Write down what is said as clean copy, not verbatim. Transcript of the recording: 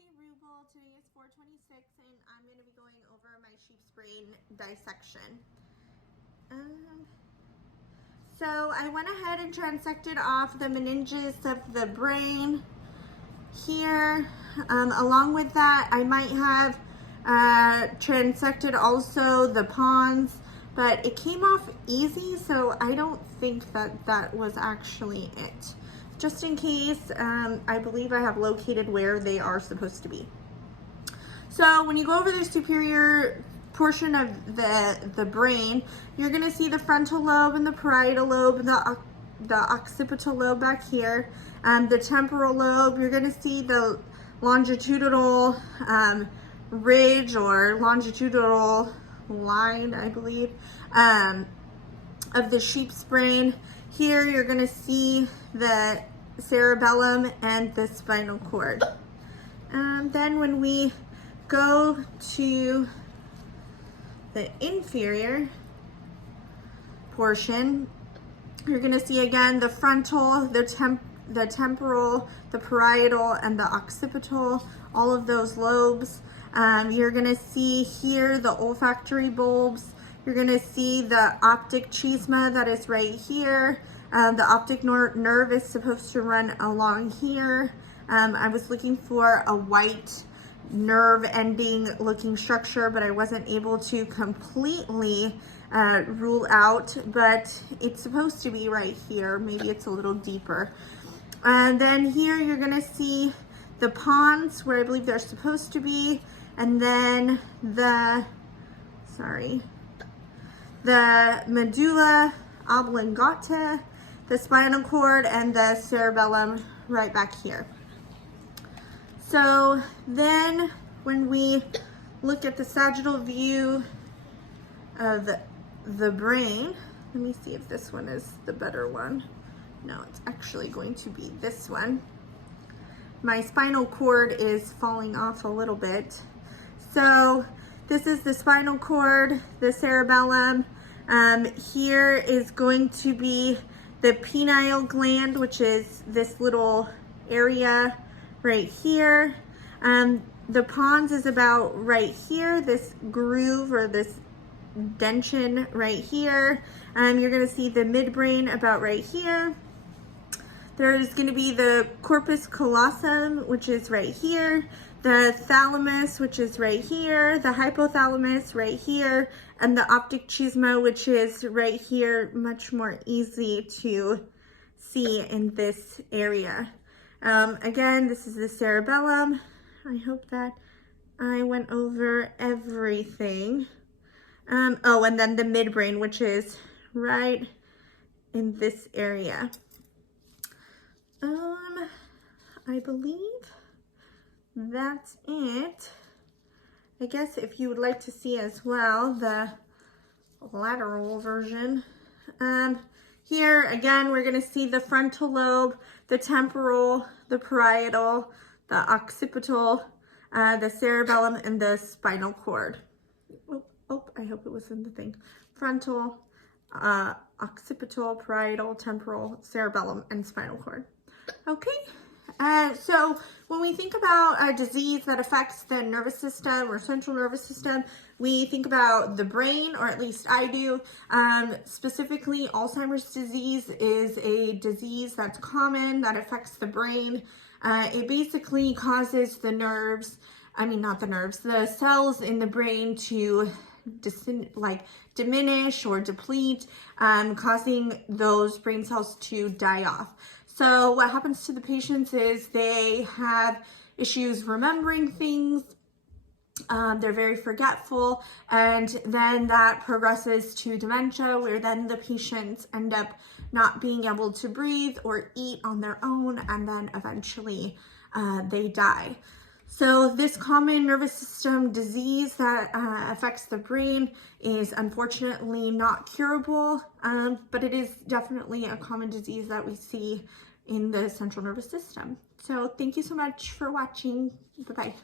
Chelsea Rubel. Today is 4/26 and I'm going to be going over my sheep's brain dissection. So I went ahead and transected off the meninges of the brain here. Along with that, I might have transected also the pons, but it came off easy, so I don't think that that was actually it. Just in case, I believe I have located where they are supposed to be. So when you go over the superior portion of the brain, you're going to see the frontal lobe and the parietal lobe, the occipital lobe back here, the temporal lobe. You're going to see the longitudinal ridge or longitudinal line, I believe, of the sheep's brain. Here you're going to see the cerebellum and the spinal cord. Then when we go to the inferior portion, you're going to see again the frontal, the temporal, the parietal, and the occipital, all of those lobes. You're going to see here the olfactory bulbs. You're going to see the optic chiasma that is right here. The optic nerve is supposed to run along here. I was looking for a white nerve ending looking structure, but I wasn't able to completely rule out, but it's supposed to be right here. Maybe it's a little deeper. And then here you're going to see the pons where I believe they're supposed to be, and then the medulla oblongata, the spinal cord, and the cerebellum right back here. So then when we look at the sagittal view of the brain, let me see if this one is the better one. No, it's actually going to be this one. My spinal cord is falling off a little bit. So this is the spinal cord, the cerebellum. Here is going to be the pineal gland, which is this little area right here. The pons is about right here, this groove or this dention right here. You're going to see the midbrain about right here. There's going to be the corpus callosum, which is right here, the thalamus, which is right here, the hypothalamus right here, and the optic chiasma, which is right here, much more easy to see in this area. Again, this is the cerebellum. I hope that I went over everything. Oh, and then the midbrain, which is right in this area. I believe that's it. I guess if you would like to see as well the lateral version. Here again, we're going to see the frontal lobe, the temporal, the parietal, the occipital, the cerebellum, and the spinal cord. I hope it was in the thing. Frontal, occipital, parietal, temporal, cerebellum, and spinal cord. Okay. So when we think about a disease that affects the nervous system or central nervous system, we think about the brain, or at least I do. Specifically, Alzheimer's disease is a disease that's common that affects the brain. It basically causes the the cells in the brain to diminish or deplete, causing those brain cells to die off. So what happens to the patients is they have issues remembering things, they're very forgetful, and then that progresses to dementia, where then the patients end up not being able to breathe or eat on their own, and then eventually they die. So this common nervous system disease that affects the brain is unfortunately not curable, but it is definitely a common disease that we see in the central nervous system. So thank you so much for watching. Bye-bye.